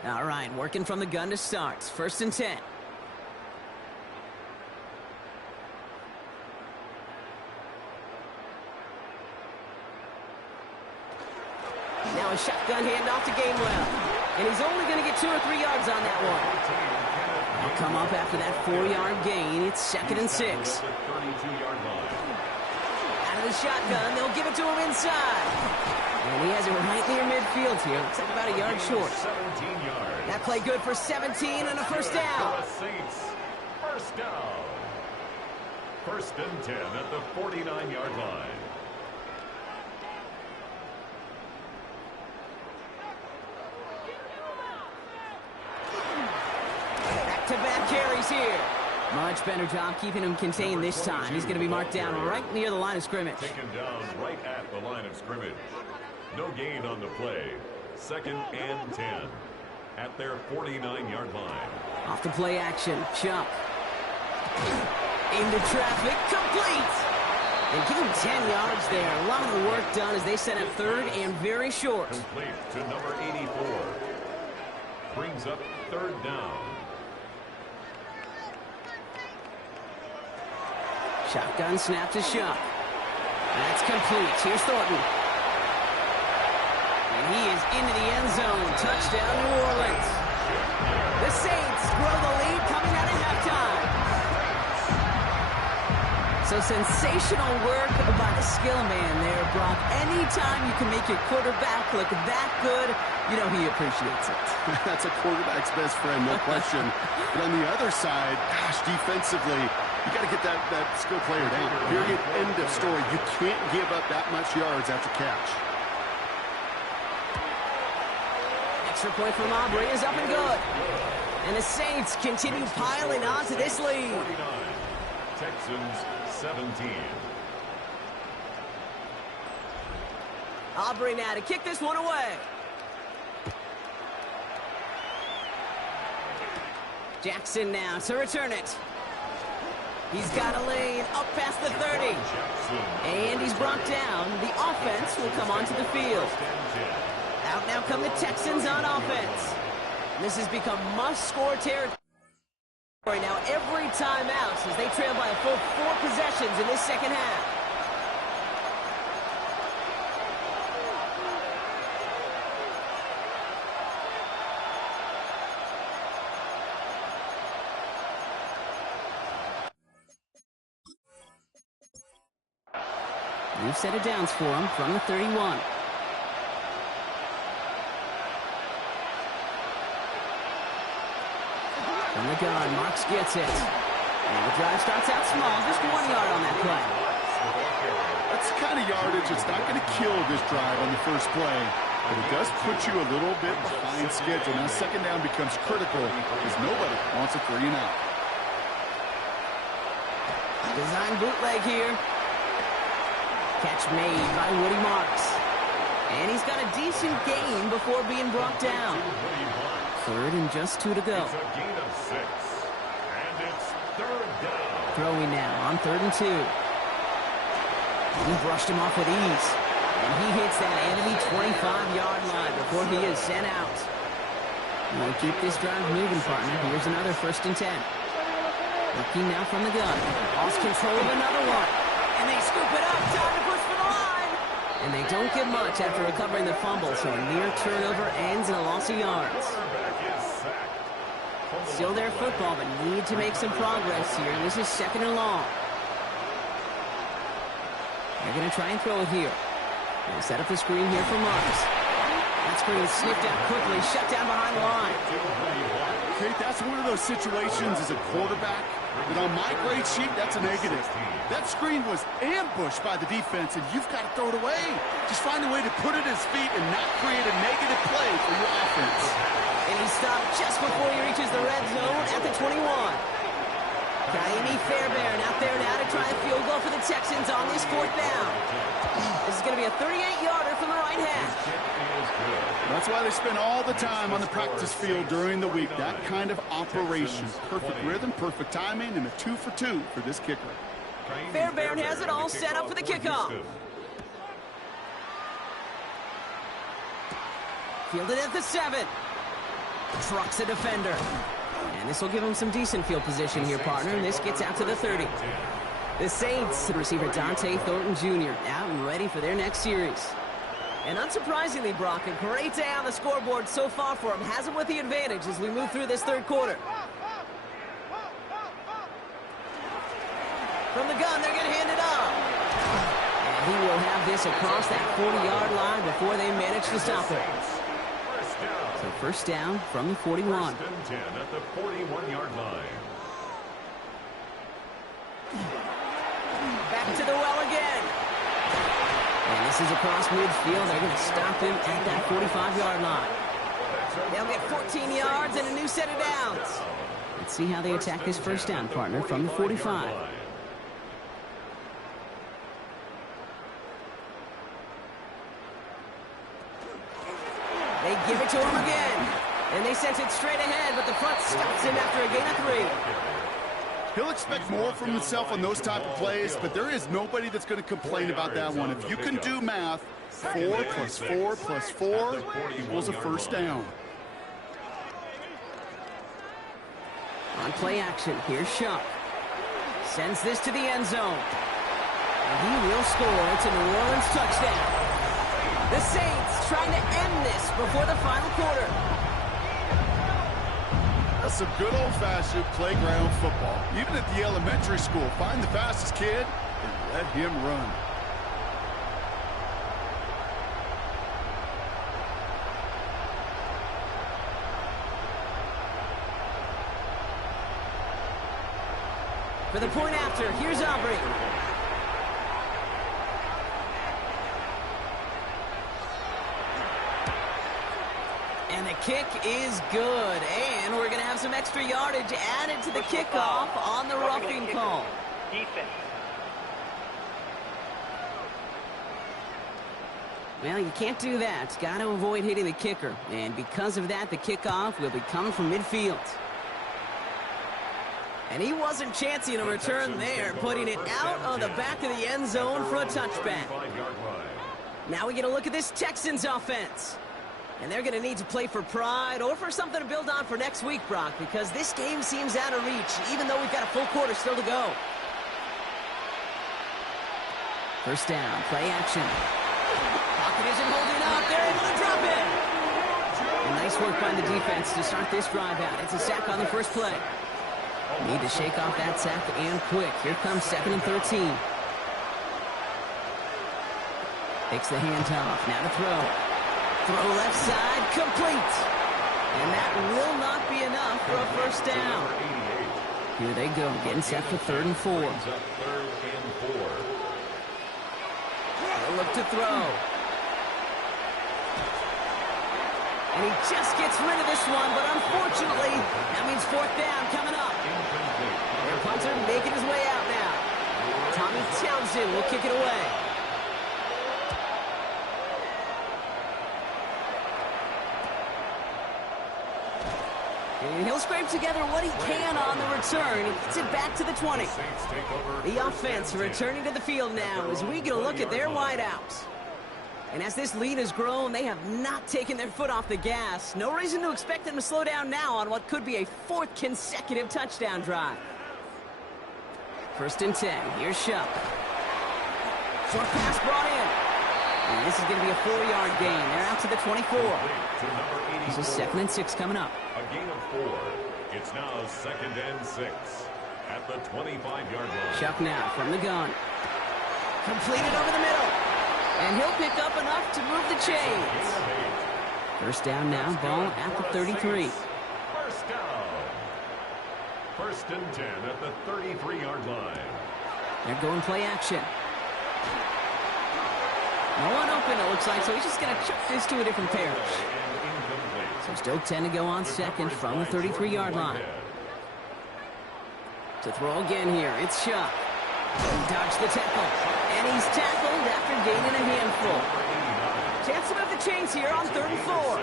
All right, working from the gun to start. 1st and 10. Now a shotgun handoff to Gainwell. And he's only going to get 2 or 3 yards on that one. They'll come up after that 4-yard gain. It's 2nd and 6. Out of the shotgun, they'll give it to him inside. And he has it right near midfield here. Looks like about a yard short. That play good for 17 and a first down. First down. 1st and 10 at the 49-yard line. Back-to-back carries here. Much better job keeping him contained this time. He's going to be marked down right near the line of scrimmage. Taken down right at the line of scrimmage. No gain on the play. 2nd and 10 at their 49-yard line. Off the play action. Chuck. Into traffic. Complete. And give him 10 yards there. A lot of the work done as they set up 3rd and very short. Complete to number 84. Brings up 3rd down. Shotgun snap to Shuck. That's complete. Here's Thornton. And he is into the end zone. Touchdown, New Orleans. The Saints grow the lead coming out of halftime. So sensational work by the skill man there, Brock. Anytime you can make your quarterback look that good, you know he appreciates it. That's a quarterback's best friend, no question. But on the other side, gosh, defensively, you got to get that skill player down. Period. End of story. You can't give up that much yards after catch. Extra point from Aubrey is up and good. And the Saints continue piling on to this lead. 49. Texans 17. Aubrey now to kick this one away. Jackson now to return it. He's got a lane up past the 30. And he's brought down. The offense will come onto the field. Out now come the Texans on offense. This has become must-score territory now every time out as they trail by a full 4 possessions in this second half. New set of downs for him from the 31. From the gun, Marks gets it. And the drive starts out small, just 1 yard on that play. That's the kind of yardage that's not going to kill this drive on the first play, but it does put you a little bit behind schedule. Now, 2nd down becomes critical because nobody wants a 3 and out. Design bootleg here. Catch made by Woody Marks. And he's got a decent gain before being brought down. 3rd and just 2 to go. It's a gain of 6. And it's 3rd down. Throwing now on 3rd and 2. He brushed him off with ease. And he hits that enemy 25-yard line before he is sent out. We'll keep this drive moving, partner. Here's another 1st and 10. Looking now from the gun. Lost control of another one. And they scoop it up. Time to push for the line. And they don't get much after recovering the fumble, so a near turnover ends in a loss of yards. Still their football, but need to make some progress here. This is 2nd and long. They're going to try and throw it here. They'll set up the screen here for Marks. That screen is sniffed out quickly, shut down behind the line. Okay, that's one of those situations as a quarterback that on my grade sheet, that's a negative. That screen was ambushed by the defense, and you've got to throw it away. Just find a way to put it at his feet and not create a negative play for your offense. And he stopped just before he reaches the red zone at the 21. Kaimi Fairbairn out there now to try a field goal for the Texans on this 4th down. This is going to be a 38-yarder from the right half. That's why they spend all the time on the practice field during the week. That kind of operation. Perfect rhythm, perfect timing, and a 2 for 2 for this kicker. Fairbairn has it all set up for the kickoff. Fielded at the 7. Trucks a defender. And this will give him some decent field position here, partner. And this gets out to the 30. The Saints, receiver Dante Thornton Jr. out and ready for their next series. And unsurprisingly, Brock, a great day on the scoreboard so far for him. Has him with the advantage as we move through this third quarter. From the gun, they're going to hand it off. And he will have this across that 40-yard line before they manage to stop it. So first down from the 41. First and 10 at the 41-yard line. Back to the well again. And this is across midfield. They're going to stop him at that 45-yard line. They'll get 14 yards and a new set of downs. Let's see how they attack this first down, partner, from the 45. They give it to him again. And they sent it straight ahead, but the front stops him after a gain of 3. He'll expect more from himself on those type of plays, but there is nobody that's going to complain about that one. If you can do math, 4 plus 4 plus 4 equals a first down. On play action, here's Shuck. Sends this to the end zone. And he will score. It's a New Orleans touchdown. The Saints trying to end this before the final quarter. That's some good old-fashioned playground football. Even at the elementary school, find the fastest kid and let him run. For the point after, here's Aubrey. And the kick is good. And we're going to have some extra yardage added to the kickoff on the roughing call. Defense. Well, you can't do that. Got to avoid hitting the kicker. And because of that, the kickoff will be coming from midfield. And he wasn't chancing a return there, putting it out on the back of the end zone for a touchback. Now we get a look at this Texans offense. And they're going to need to play for pride or for something to build on for next week, Brock, because this game seems out of reach, even though we've got a full quarter still to go. First down, play action. Pocket isn't holding up. They're able to drop it. And nice work by the defense to start this drive out. It's a sack on the first play. Need to shake off that sack and quick. Here comes 2nd and 13. Takes the handoff. Now to throw. Throw left side, complete. And that will not be enough for a first down. Here they go, getting set for 3rd and 4. They'll look to throw. And he just gets rid of this one, but unfortunately, that means 4th down coming up. Their punter making his way out now. Tommy Townsend will kick it away. And he'll scrape together what he can on the return. He gets it back to the 20. The offense returning to the field now as we get a look at their wideouts. And as this lead has grown, they have not taken their foot off the gas. No reason to expect them to slow down now on what could be a 4th consecutive touchdown drive. 1st and 10. Here's Shuck. Short pass brought in. And this is going to be a 4-yard gain. They're out to the 24. This is 2nd and 6 coming up. A gain of 4. It's now 2nd and 6 at the 25-yard line. Shuck now from the gun. Completed over the middle. And he'll pick up enough to move the chains. First down now, ball at the 33. First down. 1st and 10 at the 33-yard line. They're going play action. No one open, it looks like, so he's just going to chuck this to a different pair. So still 10 to go on 2nd from the 33-yard line. To throw again here, it's Shuck. He dodged the tackle, and he's tackled after gaining a handful. Chance to move the chains here on 3rd and 4.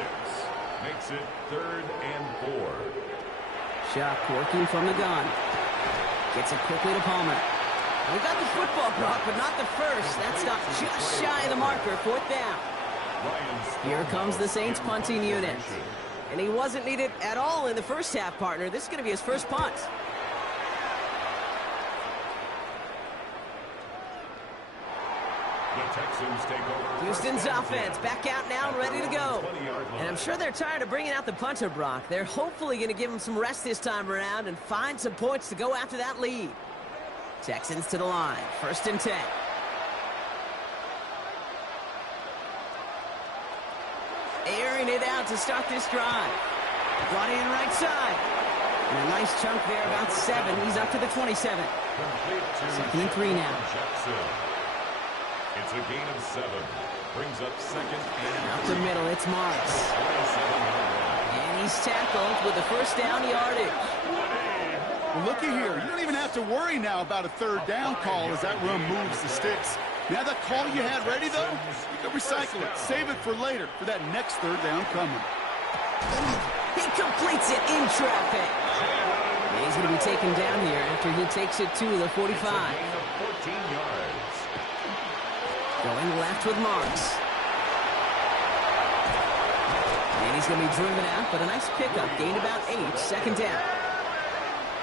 Makes it 3rd and 4. Shuck working from the gun. Gets it quickly to Palmer. We got the football, Brock, but not the first. That's not just shy of the marker. 4th down. Here comes the Saints punting unit. And he wasn't needed at all in the first half, partner. This is going to be his first punt. The Texans take over. Houston's offense back out now and ready to go. And I'm sure they're tired of bringing out the punter, Brock. They're hopefully going to give him some rest this time around and find some points to go after that lead. Texans to the line. 1st and 10. Airing it out to start this drive. Brought in right side. And a nice chunk there, about 7. He's up to the 27. 2nd and 3 now. It's a gain of 7. Brings up 2nd and Up the middle, it's Morris. And he's tackled with the first down yardage. Well, looky here. You don't even have to worry now about a 3rd down call as that run moves the sticks. Now that call you had ready, though, you can recycle it. Save it for later for that next 3rd down coming. He completes it in traffic. And he's going to be taken down here after he takes it to the 45. gain of 14 yards. Going left with Marks. And he's going to be driven out, but a nice pickup. Gained about 8. 2nd down.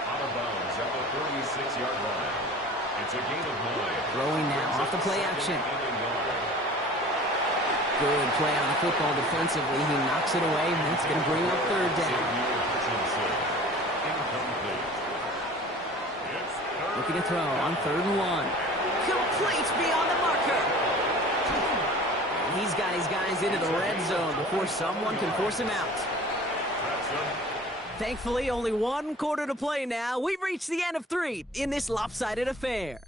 Out of bounds at the 36-yard line. It's a gain of 9. Throwing now off the play action. Good play on the football defensively. He knocks it away, and that's going to bring up 3rd down. Looking to throw on 3rd and 1. Complete beyond the marker. And he's got his guys into the red zone before someone can force him out. Thankfully, only 1 quarter to play now. We've reached the end of 3 in this lopsided affair.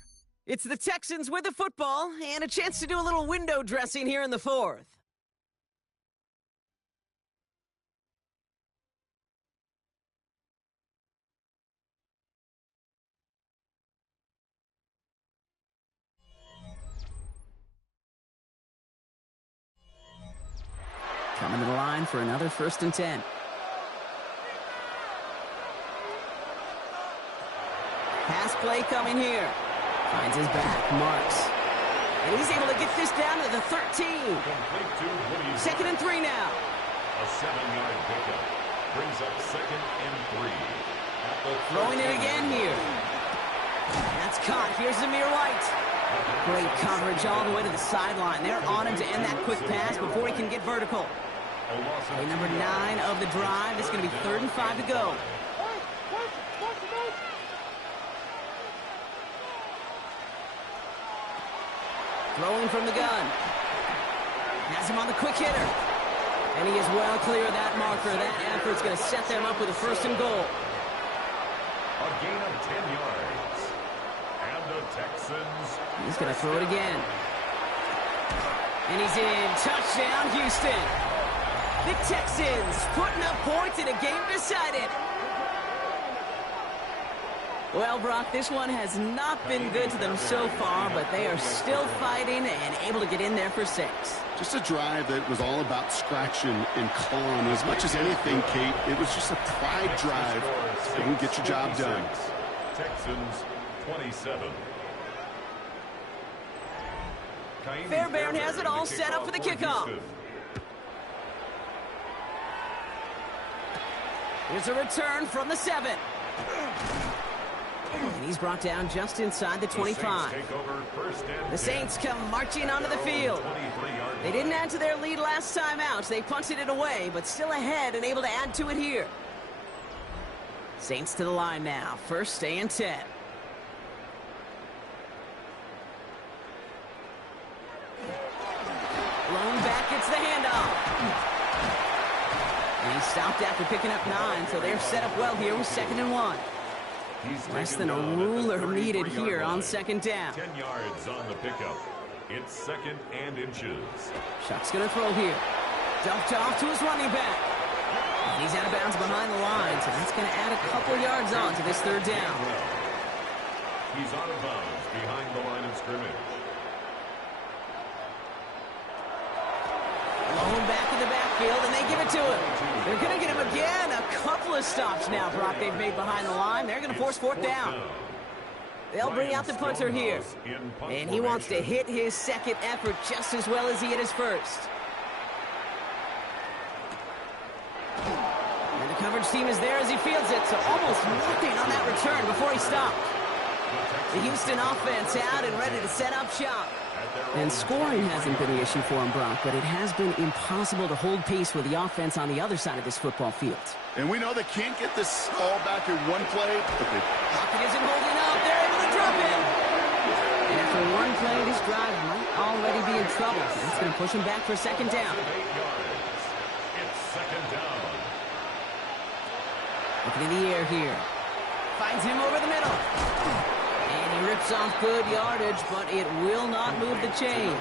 It's the Texans with the football and a chance to do a little window dressing here in the 4th. Coming to the line for another 1st and 10. Pass play coming here. Finds his back, Marks. And he's able to get this down to the 13. 2nd and 3 now. A 7-yard pickup. Brings up 2nd and 3. Throwing it again here. That's caught. Here's Zamir White. Great coverage all the way to the sideline. They're on him to end that quick pass before he can get vertical. Play number 9 of the drive. It's going to be 3rd and 5 to go. Throwing from the gun. Has him on the quick hitter. And he is well clear of that marker. That effort's going to set them up with a 1st and goal. A gain of 10 yards. And the Texans. He's going to throw it again. And he's in. Touchdown, Houston. The Texans putting up points in a game decided. Well, Brock, this one has not been good to them so far, but they are still fighting and able to get in there for 6. Just a drive that was all about scratching and clawing. As much as anything, Kate, it was just a pride drive that will get your job done. Texans 27. Fairbairn has it all set up for the kickoff. Here's a return from the 7. And he's brought down just inside the 25. The Saints come marching onto the field. They didn't add to their lead last time out. They punted it away, but still ahead and able to add to it here. Saints to the line now. 1st and 10. Blown back, gets the handoff. And he stopped after picking up 9, so they're set up well here with 2nd and 1. Less than a ruler needed here on 2nd down. 10 yards on the pickup. It's 2nd and inches. Shuck's going to throw here. Dumped off to his running back. And he's out of bounds behind the line, so that's going to add a couple yards on to this 3rd down. He's out of bounds behind the line of scrimmage. Blown back in the backfield, and they give it to him. They're going to get him again. A couple of stops now, Brock, they've made behind the line. They're going to force 4th down. They'll bring out the punter here. And he wants to hit his 2nd effort just as well as he hit his 1st. coverage team is there as he fields it, so almost nothing on that return before he stopped. The Houston offense out and ready to set up shop. And scoring hasn't been the issue for him, Brock, but it has been impossible to hold pace with the offense on the other side of this football field. And we know they can't get this all back in one play, but they... Pocket isn't holding up. They're able to drop it. And after one play, this drive might already be in trouble. That's going to push him back for second down. 8 yards. It's second down. Looking in the air here. Finds him over the middle. And he rips off good yardage, but it will not move the chains.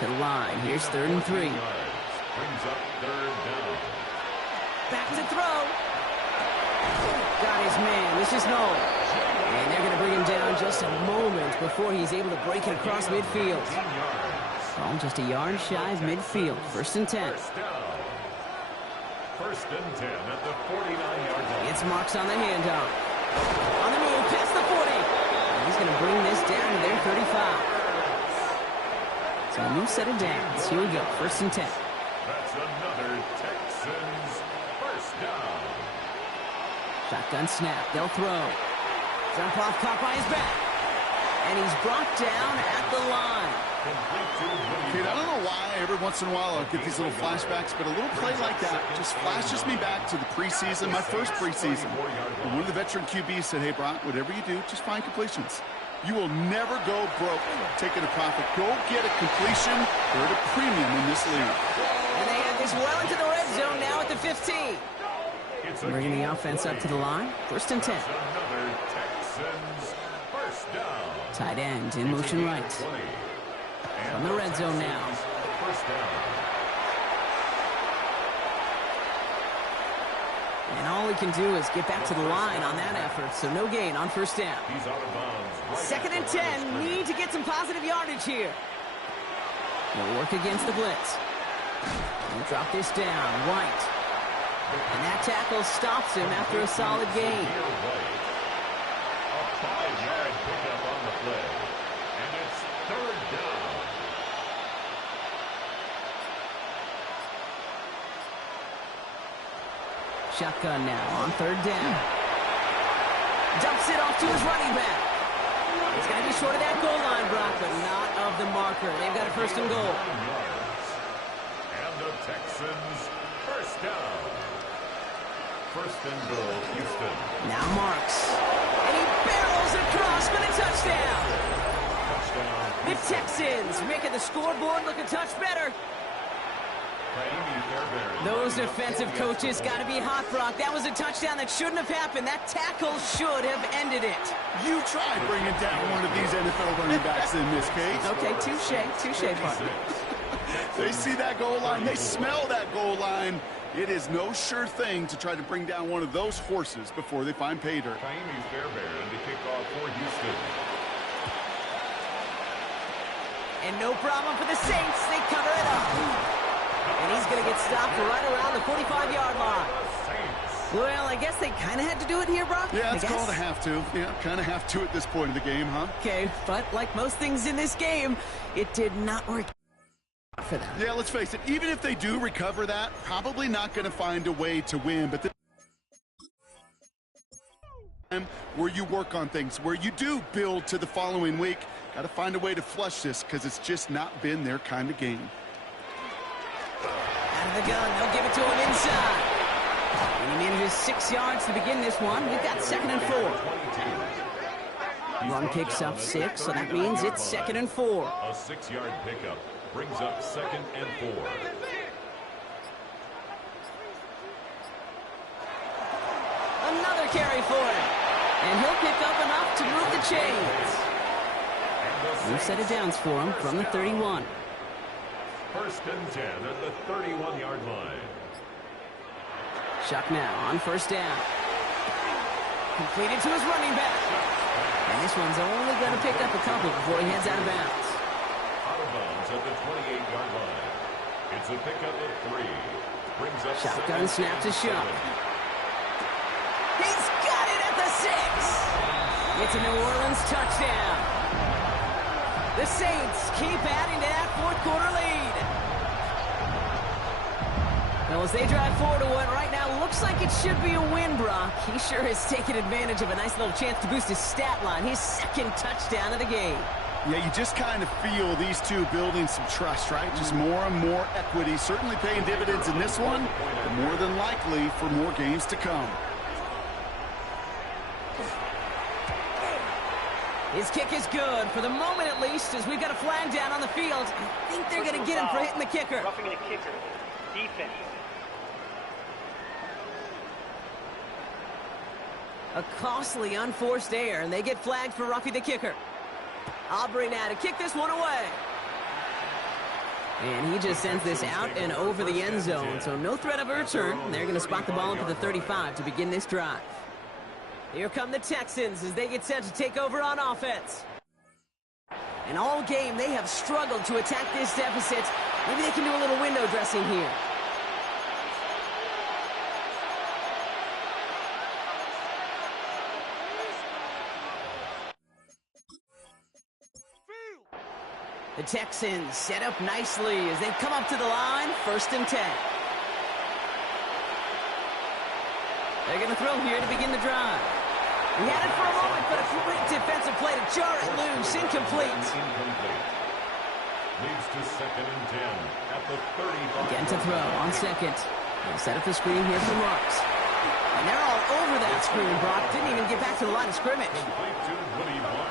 To the line. Here's 3rd and 3. Brings up 3rd down. Back to throw. Got his man. This is Noel. And they're going to bring him down just a moment before he's able to break it across midfield. Ball just a yard shy of midfield. 1st and 10. First and 10 at the 49-yard line. It's Marks on the handoff. On the move, past the 40. And he's going to bring this down to their 35. So a new set of downs. Here we go. 1st and 10. That's another Texans first down. Shotgun snap. They'll throw. Jump off, caught by his back. And he's brought down at the line. Kid, I don't know why every once in a while I'll get these little flashbacks, but a little play like that just flashes me back to the preseason, my first preseason. And one of the veteran QBs said, hey, Brock, whatever you do, just find completions. You will never go broke taking a profit. Go get a completion. They're at a premium in this league. And they have this well into the red zone now at the 15. Bringing the offense up to the line. 1st and 10. Another Texans first down. Tight end in motion right. From the red zone now. First down. And all he can do is get back to the line on that effort, so no gain on 1st down. He's out of bounds. 2nd and 10. Need to get some positive yardage here. He'll work against the blitz. He'll drop this down. White. And that tackle stops him after a solid gain. A 5-yard pickup on the play. And it's 3rd down. Shotgun now on 3rd down. Dumps it off to his running back. He's got to be short of that goal line, Brock, but not of the marker. They've got a 1st and goal. And the Texans first down. 1st and goal, Houston. Now Marks. And he barrels across for the touchdown. The Texans making the scoreboard look a touch better. Those defensive coaches got to be hot, Brock. That was a touchdown that shouldn't have happened. That tackle should have ended it. You try bringing down one of these NFL running backs in this case. Okay, touche, partner. They see that goal line. They smell that goal line. It is no sure thing to try to bring down one of those horses before they find pay dirt. Taimi Fairbairn to kick off for Houston. And no problem for the Saints. They cover it up. And he's going to get stopped right around the 45-yard line. Well, I guess they kind of had to do it here, Brock. Yeah, it's called a have to. Yeah, kind of have to at this point of the game, huh? Okay, but like most things in this game, it did not work for them. Yeah, let's face it. Even if they do recover that, probably not going to find a way to win. But where you work on things, where you do build to the following week, got to find a way to flush this because it's just not been their kind of game. Out of the gun, they'll give it to him inside. And he manages 6 yards to begin this one. We've got 2nd and 4. Run picks up 6, so that means it's 2nd and 4. A 6-yard pickup brings up 2nd and 4. Another carry for him. And he'll pick up enough to move the chains. New set of downs for him from the 31. 1st and 10 at the 31-yard line. Shuck now on 1st down. Completed to his running back. And this one's only going to pick up a couple before he heads out of bounds. Out of bounds at the 28-yard line. It's a pickup of 3. Brings up shotgun snap to Shuck. He's got it at the 6. It's a New Orleans touchdown. The Saints keep adding to that 4th quarter lead. Well, as they drive forward to what right now looks like it should be a win, Brock. He sure has taken advantage of a nice little chance to boost his stat line. His second touchdown of the game. Yeah, you just kind of feel these two building some trust, right? Just more and more equity. Certainly paying dividends in this one, but more than likely for more games to come. His kick is good, for the moment at least, as we've got a flag down on the field. I think they're going to get him for hitting the kicker. Roughing the kicker. Defense. A costly unforced error, and they get flagged for roughing the kicker. Aubrey now to kick this one away. And he just sends this out and over the end zone, so no threat of a return. They're going to spot the ball up at the 35 to begin this drive. Here come the Texans as they get set to take over on offense. And all game, they have struggled to attack this deficit. Maybe they can do a little window dressing here. The Texans set up nicely as they come up to the line, 1st and 10. They're going to throw here to begin the drive. He had it for a moment, but a great defensive play to jar it loose. Incomplete. Leads to 2nd and 10 at the 35. Again to throw on 2nd. They'll set up the screen here for Marks. And they're all over that screen, Brock. Didn't even get back to the line of scrimmage.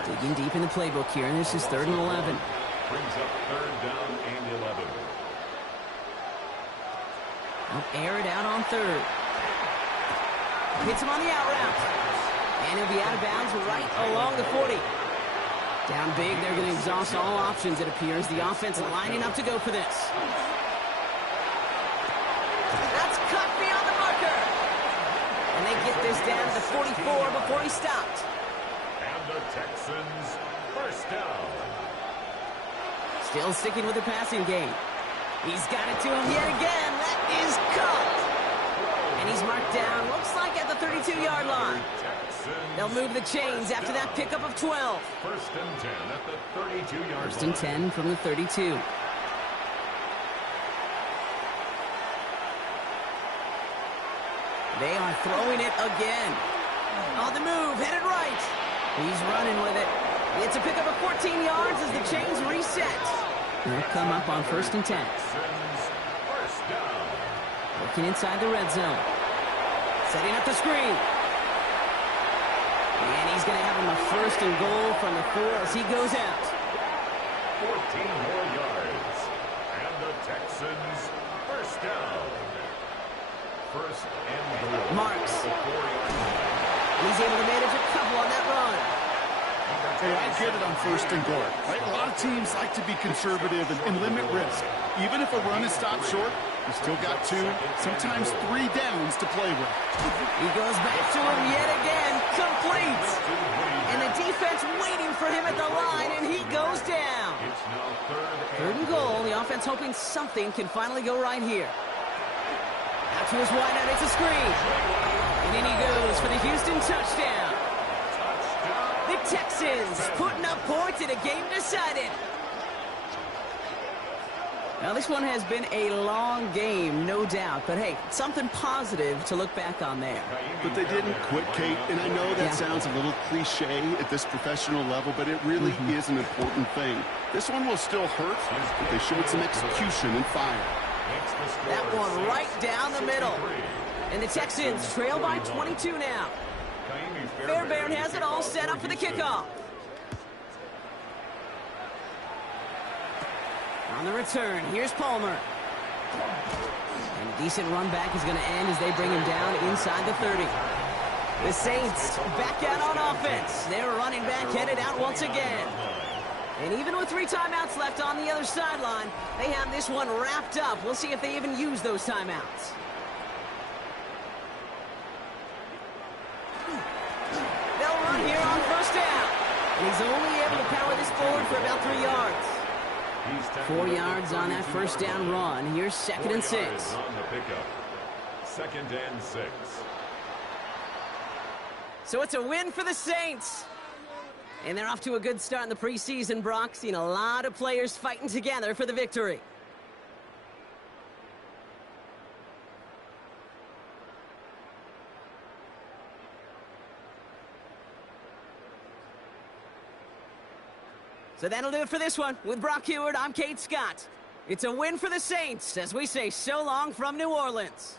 Digging deep in the playbook here, and this is 3rd and 11. Brings up 3rd down and 11. They'll air it out on 3rd. Hits him on the out route. And he'll be out of bounds right along the 40. Down big, they're going to exhaust all options, it appears. The offense lining up to go for this. That's cut beyond the marker. And they get this down to the 44 before he stopped. And the Texans, 1st down. Still sticking with the passing game. He's got it to him yet again. That is caught. And he's marked down, looks like at the 32-yard line. They'll move the chains after that pickup of 12. 1st and 10 at the 32-yard line. 1st and 10 from the 32. They are throwing it again. On the move, headed right. He's running with it. It's a pickup of 14 yards as the chains reset. They'll come up on 1st and 10. 1st down. Working inside the red zone. Setting up the screen. And he's going to have him a 1st and goal from the 4 as he goes out. 14 more yards. And the Texans, 1st down. 1st and goal. Marks. He's able to manage a couple on that run. Hey, I get it on 1st and goal, right? A lot of teams like to be conservative and limit risk. Even if a run is stopped short, you still got 2, sometimes 3 downs to play with. He goes back to him yet again, complete. And the defense waiting for him at the line, and he goes down. It's now 3rd and goal. The offense hoping something can finally go right here. Out to his wideout, it's a screen. And in he goes for the Houston touchdown. The Texans putting up points in a game decided. Now, this one has been a long game, no doubt. But, hey, something positive to look back on there. But they didn't quit, Kate. And I know that sounds a little cliche at this professional level, but it really is an important thing. This one will still hurt, but they showed some execution and fire. That one right down the middle. And the Texans trail by 22 now. Fairbairn has it all set up for the kickoff. On the return, here's Palmer. And a decent run back is going to end as they bring him down inside the 30. The Saints back out on offense. Their running back headed out once again. And even with 3 timeouts left on the other sideline, they have this one wrapped up. We'll see if they even use those timeouts. They'll run here on 1st down. And he's only able to power this forward for about 3 yards. 4 yards on that 1st down run. Here's 2nd and 6. On the pickup. 2nd and 6. So it's a win for the Saints. And they're off to a good start in the preseason, Brock. Seen a lot of players fighting together for the victory. So that'll do it for this one. With Brock Heward, I'm Kate Scott. It's a win for the Saints as we say so long from New Orleans.